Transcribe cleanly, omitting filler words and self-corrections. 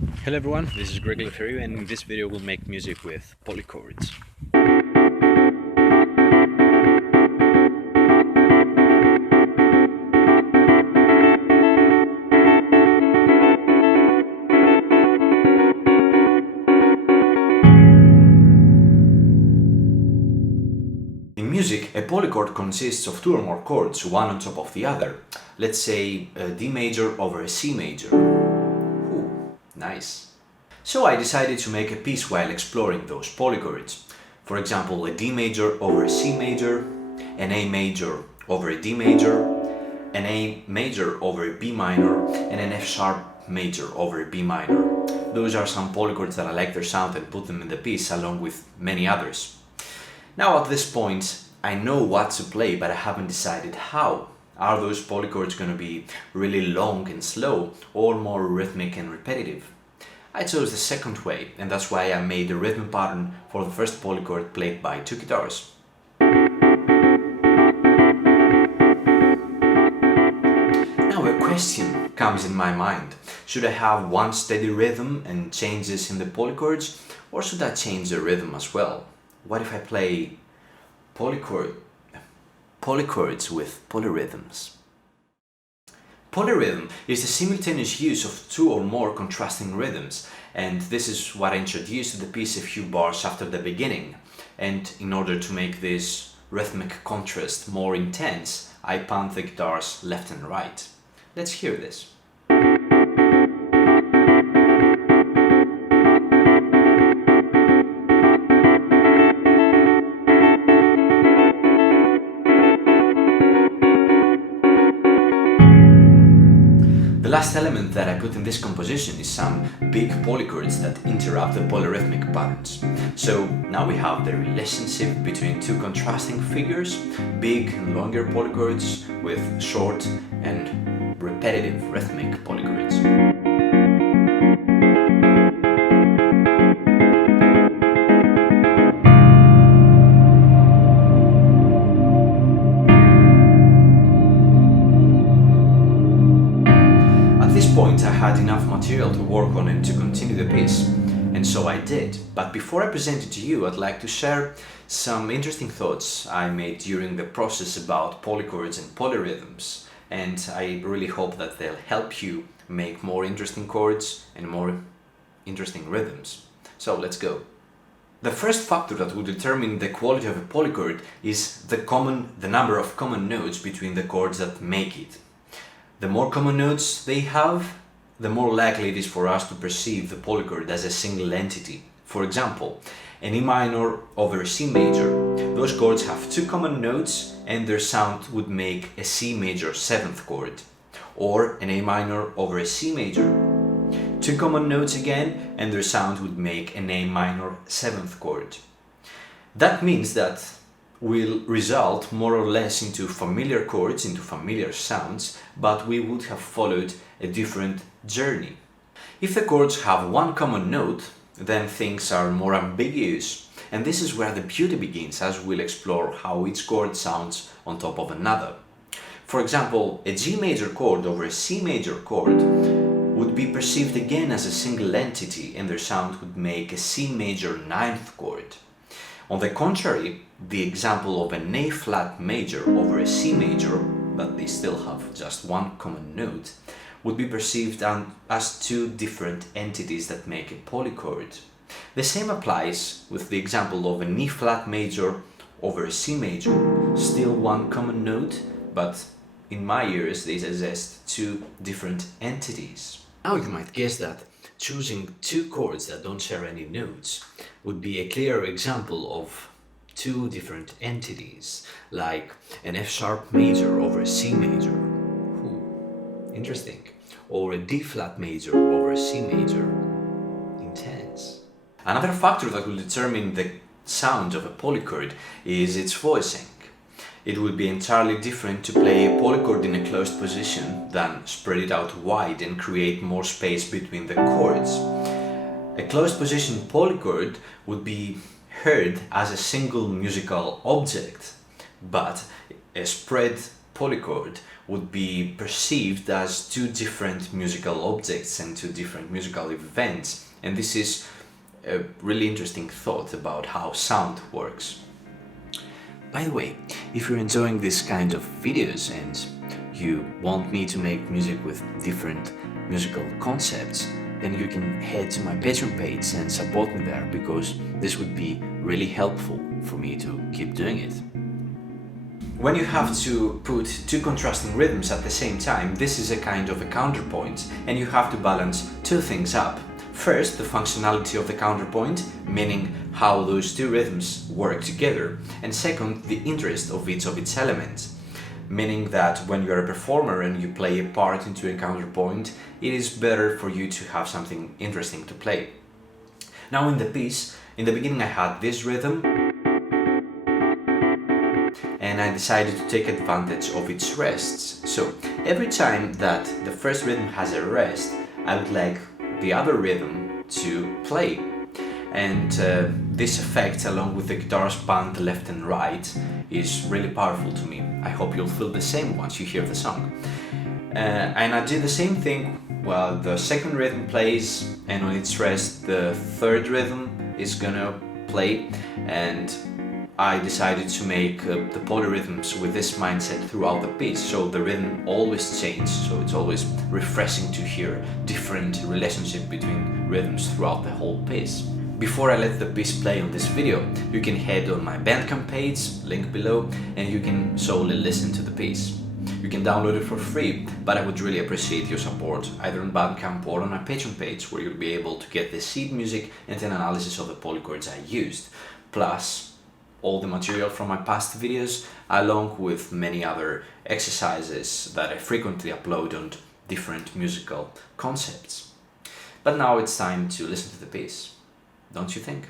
Hello everyone, this is Eleftheriou, and in this video we'll make music with polychords. In music, a polychord consists of two or more chords, one on top of the other. Let's say a D major over a C major. Ooh, nice. So I decided to make a piece while exploring those polychords. For example, a D major over a C major, an A major over a D major, an A major over a B minor, and an F sharp major over a B minor. Those are some polychords that I like their sound and put them in the piece along with many others. Now at this point, I know what to play, but I haven't decided how. Are those polychords going to be really long and slow, or more rhythmic and repetitive? I chose the second way, and that's why I made the rhythm pattern for the first polychord played by two guitars. Now a question comes in my mind. Should I have one steady rhythm and changes in the polychords, or should I change the rhythm as well? What if I play polychords with polyrhythms? Polyrhythm is the simultaneous use of two or more contrasting rhythms, and this is what I introduced to the piece a few bars after the beginning. And in order to make this rhythmic contrast more intense, I panned the guitars left and right. Let's hear this. The last element that I put in this composition is some big polychords that interrupt the polyrhythmic patterns. So now we have the relationship between two contrasting figures, big and longer polychords with short and repetitive rhythmic polychords. At this point I had enough material to work on and to continue the piece, and so I did. But before I present it to you, I'd like to share some interesting thoughts I made during the process about polychords and polyrhythms, and I really hope that they'll help you make more interesting chords and more interesting rhythms. So let's go. The first factor that will determine the quality of a polychord is the number of common notes between the chords that make it. The more common notes they have, the more likely it is for us to perceive the polychord as a single entity. For example, an E minor over a C major. Those chords have two common notes and their sound would make a C major seventh chord. Or an A minor over a C major. Two common notes again and their sound would make an A minor seventh chord. That means that will result more or less into familiar chords, into familiar sounds, but we would have followed a different journey. If the chords have one common note, then things are more ambiguous, and this is where the beauty begins, as we'll explore how each chord sounds on top of another. For example, a G major chord over a C major chord would be perceived again as a single entity, and their sound would make a C major ninth chord. On the contrary, the example of an A flat major over a C major, but they still have just one common note, would be perceived as two different entities that make a polychord. The same applies with the example of an E flat major over a C major, still one common note, but in my ears they suggest two different entities. Now you might guess that choosing two chords that don't share any notes would be a clear example of two different entities, like an F sharp major over a C major. Ooh, interesting. Or a D flat major over a C major. Intense. Another factor that will determine the sound of a polychord is its voicing. It would be entirely different to play a polychord in a closed position than spread it out wide and create more space between the chords. A closed position polychord would be heard as a single musical object, but a spread polychord would be perceived as two different musical objects and two different musical events. And this is a really interesting thought about how sound works. By the way, if you're enjoying this kind of videos and you want me to make music with different musical concepts, then you can head to my Patreon page and support me there, because this would be really helpful for me to keep doing it. When you have to put two contrasting rhythms at the same time, this is a kind of a counterpoint, and you have to balance two things up. First, the functionality of the counterpoint, meaning how those two rhythms work together, and second, the interest of each of its elements, meaning that when you're a performer and you play a part into a counterpoint, it is better for you to have something interesting to play. Now in the piece, in the beginning I had this rhythm, and I decided to take advantage of its rests. So every time that the first rhythm has a rest, I would like the other rhythm to play. And this effect, along with the guitar's pan left and right, is really powerful to me. I hope you'll feel the same once you hear the song. And I did the same thing while the second rhythm plays, and on its rest the third rhythm is gonna play, and I decided to make the polyrhythms with this mindset throughout the piece, so the rhythm always changes, so it's always refreshing to hear different relationship between rhythms throughout the whole piece. Before I let the piece play on this video, you can head on my Bandcamp page, link below, and you can solely listen to the piece. You can download it for free, but I would really appreciate your support, either on Bandcamp or on my Patreon page, where you'll be able to get the sheet music and an analysis of the polychords I used, plus all the material from my past videos, along with many other exercises that I frequently upload on different musical concepts. But now it's time to listen to the piece, don't you think?